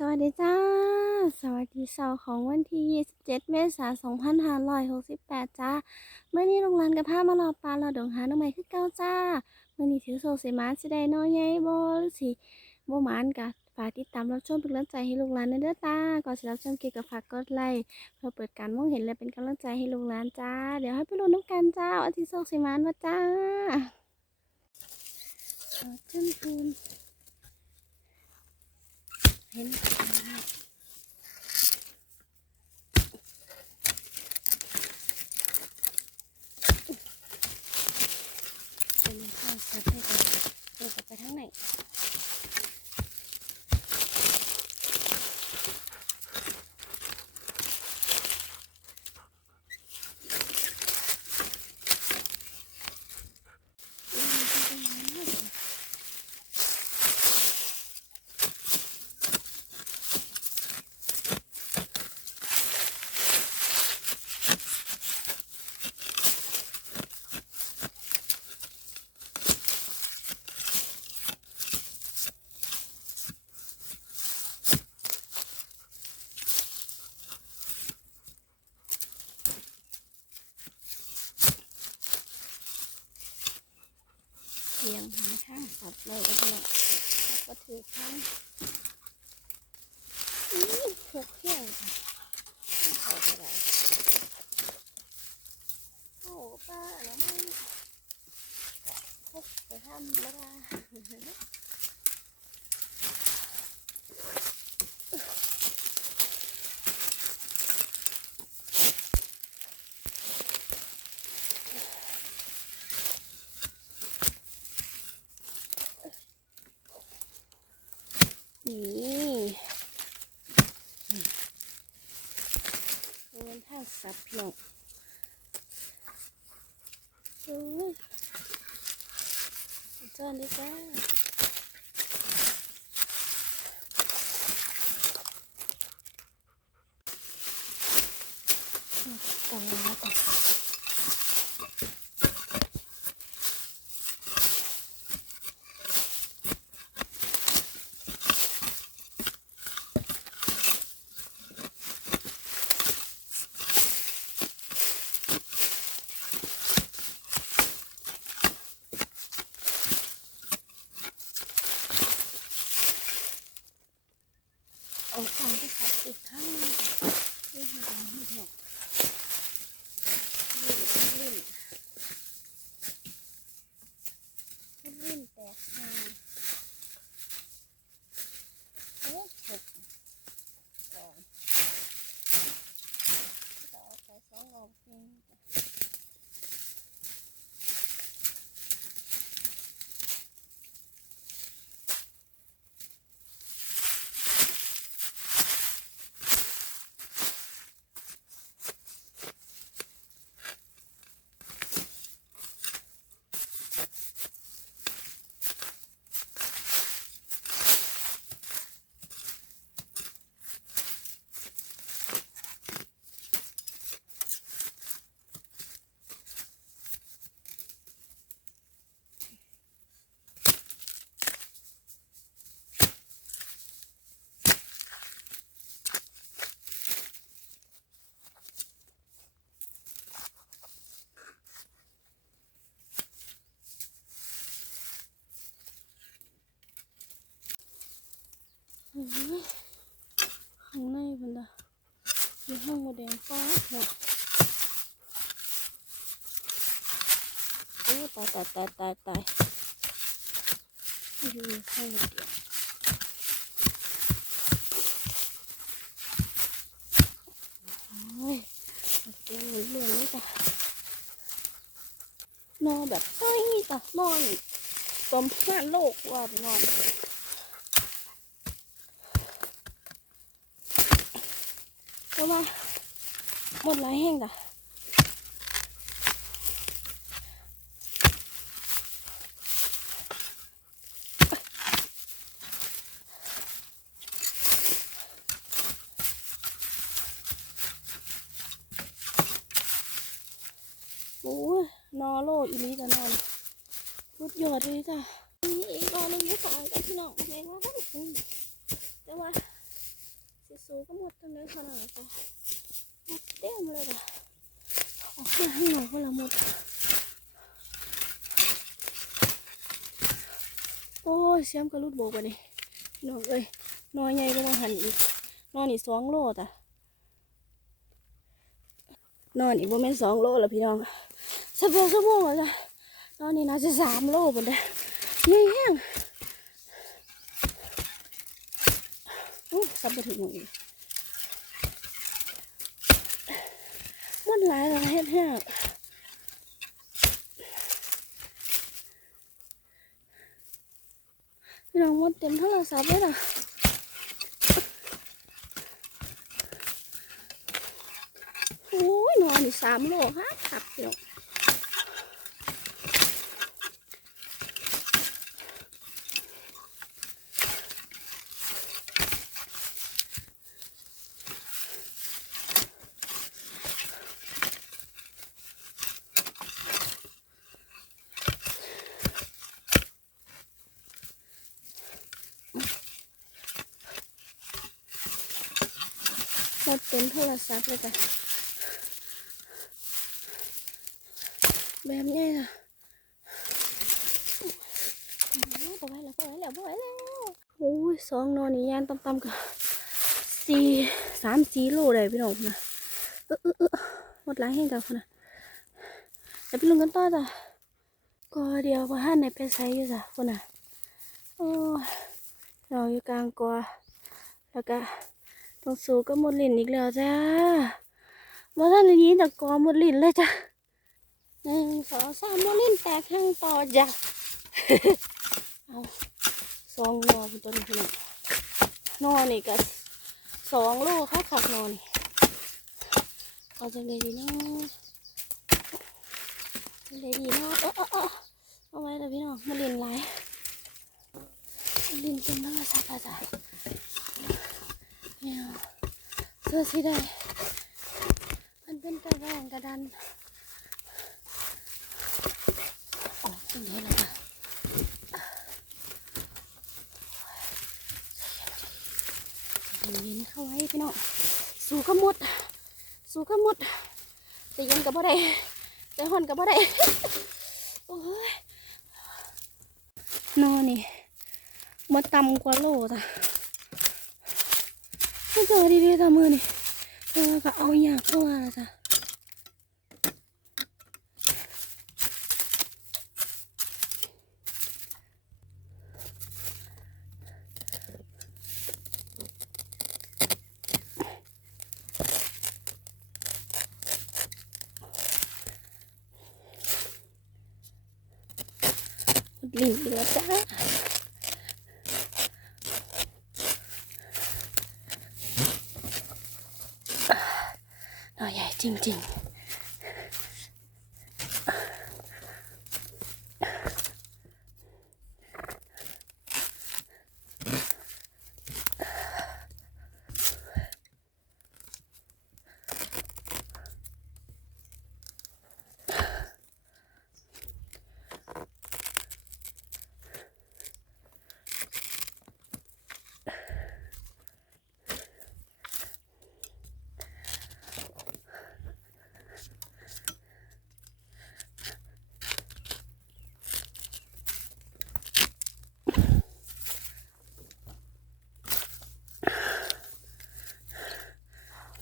สวัสดีจ้า สวัสดีเสาร์ของวันที่ 27 เมษายน2568 จ้า เมื่อนี้โรงแรมกับผ้ามารอปลาเรอดงหาหน้องใหม่คือเก่าจ้า เมื่อนี้ถือโซสิมานสิได้น้อยใหญ่บ่หรือสิบ่มานกะฝากติดตามรับชมเป็นกำลังใจให้ลูกหลานในเด้อจ้า ก่อนสิรับชมเกี่ยวกับฝากกดไลค์เพื่อเปิดการมองเห็นและเป็นกำลังใจให้ลูกหลานจ้า เดี๋ยวให้ไปลุ้นน้ำกันจ้าว่าที่โซสิมานว่าจ้าขอจนคืน เห็นข้าวสดให้กันเราจะไปทางไหนเสียงหันข้างสับเลยก็ได้ก็ถือข้างอื้อพวกเครื่องค่ะเขาก็ได้โอ้ป้าแล้วไม่พกไปทำแล้วล่ะ นี่ เงินทางสับพี่น้องโอ้ยจอนดีจ้าตรงนี้ก่อ ตายตายตายตายตายอยู่ข้เดลโอ้ยเจ๋งเหมือนเลื่อนเลยจ้ะนอนแบบใต้จ้ะนอนกลมห้าโลกว่าไปนอนเพราะว่าหมดหลายแห้งจ้ะโอ้ยนอ โลอีนี้จะนอนรุดยอดเลยจ้ะนี่อีกนอนนึงอยี่สองกันพี่น้องเองว่าได้แต่ว่าสีสูก็หมดตั้งแต่ขนาดจ้ะหมดเต็มเลยจ้ะออกมาข้างนอกก็ละหมดโอ้ยเสียมกระลุดโบกไปนี่น้องเอ้ยนอยใหญ่ก็มาหันอีกนอนอีกสองโลจ้ะนอนอีกบ่แม่นสองโลแล้วพี่น้อง สักชั่วโมงแล้วจ้ะนอนนี่น่าจะสามโลหมดเลยใหญ่แห้งอู้สับไปถึงหนูอีกมันหลายแล้วแห้งพี่น้องหมดเต็มโทรศัพท์เลยนะโอ้ยนอนอีกสามโลฮะครับพี่น้อง มดเต็มโทรศัพท์เลยจ้ะแบบนี้ค่ะปไหวแล้วปไหวแล้วปไหวแล้วโอ้ยสองนอนนี่ยานต่ำๆกับสี่สามสี่โลเลยพี่น้องนะเออเออเออหมดหลายแห้งกับนะเดี๋ยวไปลุงกันต่อจ้ะก็เดียวพอห้านในไปใส่อยู่จ้ะคนน่ะโอ้ยเราอยู่กลางกอแล้วก็ งสูก็หมดลิ้นอีกแล้วจ้าว่าท่านนี้ตะกอหมดลิ้นเลยจ้ะหนึ่งสองสามหมดลิ้นแตกทั้งต่อจ้ะเอาสองนอนต้นพี่น้อนอนี่ก็สองลค่ะขับนอนี่เอาจังเลยดีเนาะจังเลยดีเนาะเออเออเออเอาไว้แล้วพี่น้องมาลิ้นไหลายมาลิ้นจนทั้งกระสักระส่า เสื้อสีแดงมันเป็นกระแรงกระดันออกตรงนี้เลยค่ะเย็นเข้าไว้พี่น้องสู้ก็หมด สู้ก็หมดแต่เย็นกับบ่ได้แต่ห่อนกับบ่ได้โอ้ยนอนนี่มาต่ำกว่าโลจ้ะ เจอดีๆตามมือนี่เออก็เอาอย่างเข้ามาละจ้ะหมดลิ้นเหลือจ้า หน่อใหญ่จริงๆ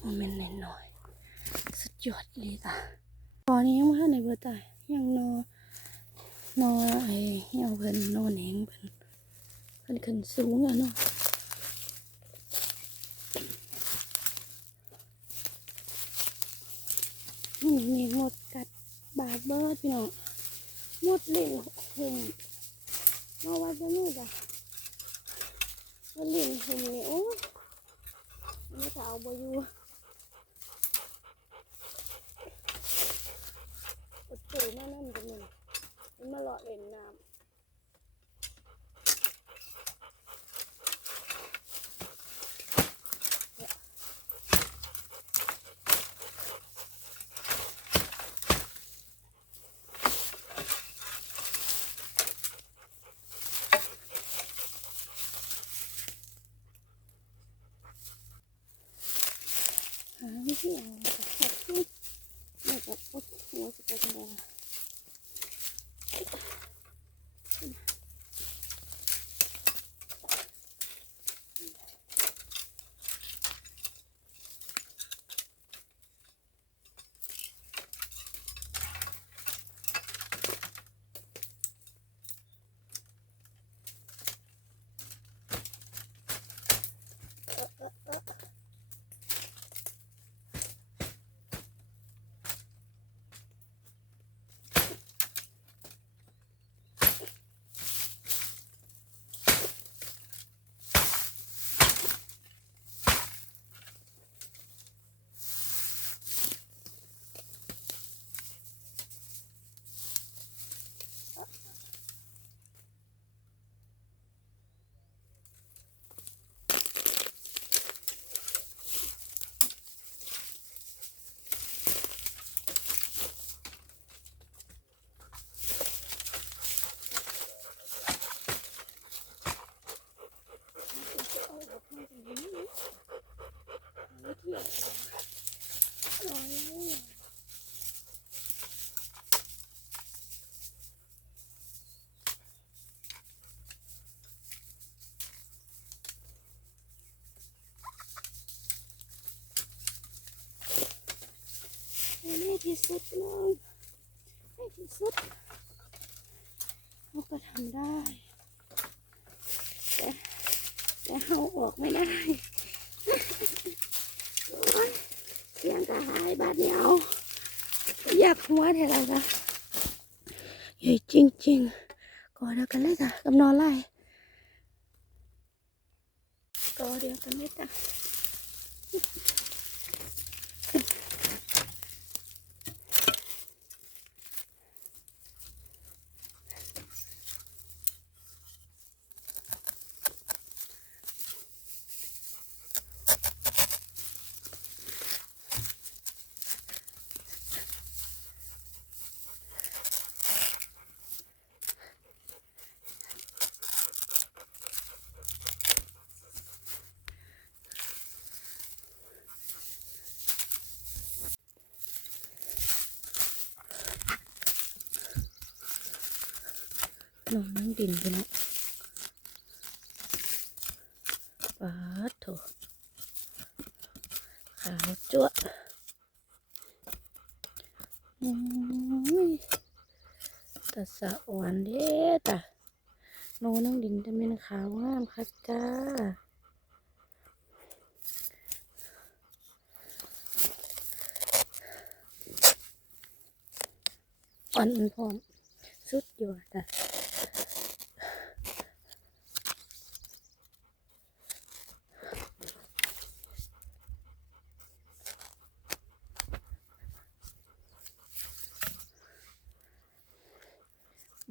โมเมนต์น้อยๆสุด ยอดเลยจ้ะตอนนี้ยังไม่ทันในเบอร์ตายยังนอนอไอ้เหี่ยวเพิ่นนอนเองเพิ่นเพิ่นขึ้นสูงอะเนาะนี่มีหมดกัดบาดเบิดพี่น้องหมดลิ้นเห็นมาว่าจะนี่จ้ะว่าลิ้นเห็นนี่โอ้ไม่จะเอาบอยู่อุดตู มานั่นกันหนึ่งมันมาหล่อเล่นน้ำ สุดเลยในที่สุดเราก็ทำได้ แต่แต่เราออกไม่ได้เสียงก็หายบาดเหนียวอยากหัวเท่าไรคะใหญ่จริงๆกอเดียวกันเลยจ้ะกับนอนไล่กอเดียวกันเลยจ้ะ นอนนั่งดินไปแล้วปาดโถขาวจั่วะอุ้ยตาสะอ่อนเด้ตาโนนั่งดินจะเป็นขาวงามค่ะจ้าอ่อนพร้อมสุดยอดอะ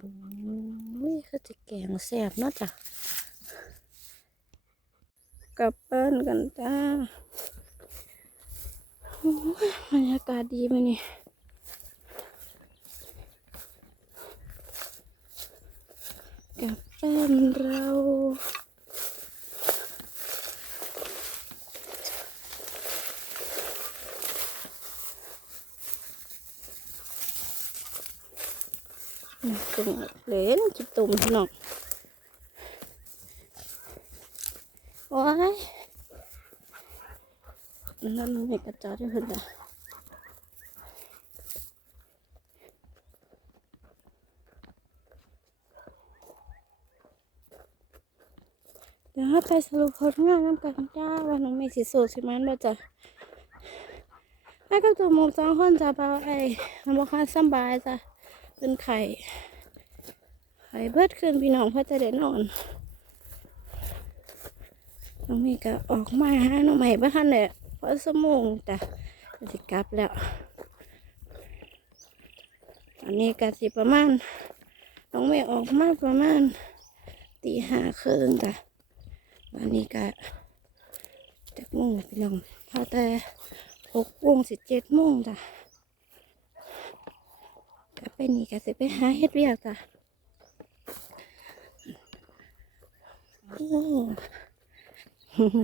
บุ้ยคือ จะแกงแซ่บเนาะจ้ะกลับบ้านกันจ้าบรรยากาศดีมานี่กับบ้านเรา ตุ่มเหลนจิตุ่มพี่น้องโอ้ยนั่นไม่กระจาดอยู่เห็นไหมเดี๋ยวไปสรุปผลงานน้ำกันจ้าว่าน้องเมฆสิโซสิมันบ่จ้ะแม่ก็ตัวมุมสองคนจะเบาไอ้น้ำบ่ค่าสบายจ้ะเป็นไข่ ไข่เบิดขึ้นพี่น้องเพื่อจะได้นอนน้องเมฆก็ออกมาหาน้องใหม่บ้านเนี่ยพอสมงจ้ะสิกลับแล้วอันนี้ก็สิประมาณน้องเมฆออกมาประมาณตีห้าครึ่งจ้ะวันนี้ก็จ็ดโมงพี่น้องพอแต่หกโมงสิบเจ็ดโมงจ้ะก็ไปนี่ก็สิไปหาเฮ็ดเวียกจ้ะ อื้อ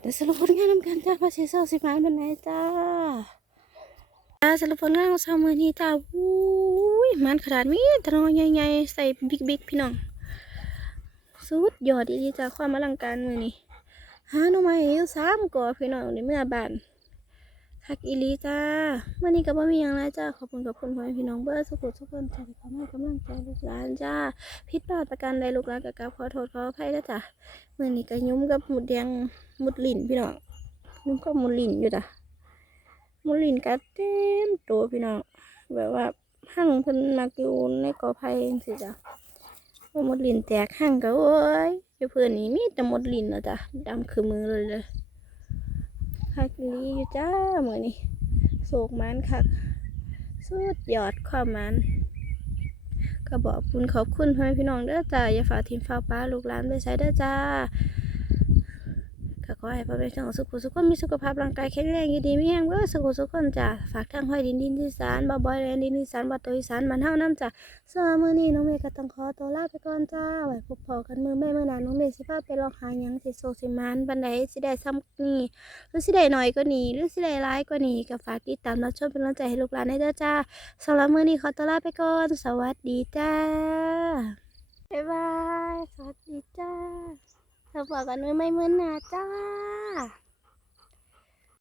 แดดี๋ยวสรุปผลงานนำกันจ้าพาเชโซสิมาเป็นไหนจ้าจ้าสรุปผลงานของสาวมือนี้จ้าอุ้ยมันขนาดมีตะนองใหญ่ๆใส่บิ๊กบิ๊กพี่น้อง สุดยอดดีจ้าความอลังการมือนี้หาน่อไม้อยู่สามก่อพี่น้องในเมื่อบาน คักอีลีจ้าเมื่อนี้ก็บ่มีหยังไรจ้าขอบคุณกับคุณพ่อแม่พี่น้องเบอร์สุขุทุกคนจ้าที่เขาให้กำลังใจลูกหลานจ้าผิดพลาดประการใดลูกหลานก็กราบขอโทษขออภัยนะจ้าเมื่อนี้ก็ยุ่มกับหมุดแดงหมุดลิ่นพี่น้องยุ่มกับหมุดลิ่นอยู่จ้ะหมุดลิ่นก็เต็มตัวพี่น้องแบบว่าหั่งเพิ่นมักอยู่ในกอไผ่จังซี่จ้ะว่าหมุดลิ่นแตกหั่งก็โอ้ยเพื่อนนี่มีแต่หมุดลิ่นแล้วจ้ะดำคือมือเลยเลย คักลีอยู่จ้ามือนี่โศกมันคัก สุดยอดความมันก็บอกคุณขอบคุณพ่อพี่น้องเด้อจ้าอย่าฝากทีมฝากป้าลูกหลานไปใช้เด้อจ้า ก็ขอให้พ่อแม่พี่น้งสุขสุขคนมีสุขภาพร่างกายแข็งแรงอยู่ดีมีแรงเบ้อสุขสุขคนจ้าฝากทางห้อยดินดินที่สารบ่บอยแลนดินที่สารบ่ตัวอีสานมันเฮานํจ้าสำหรับมื้อนี้น้องเมย์ก็ต้องขอตัวลาไปก่อนจ้าไว้พบพอกันมือแม่เมื้อหน้าน้องเมย์สิพาไปลองหาหยังสิโซสิมานบันไดสิได้ซ้ำนี่หรือสิได้หน่อยก็นี้หรือสิได้ร้ายก็นี้ก็ฝากติดตามรับชมเป็นกำลังใจให้ลูกหลานได้เด้อจ้าสำหรับมื้อนี้ขอตัวลาไปก่อนสวัสดีจ้าบ๊ายบายสวัสดีจ้า เราบอกกันไว้ไม่เหมื้อหน้าจ้า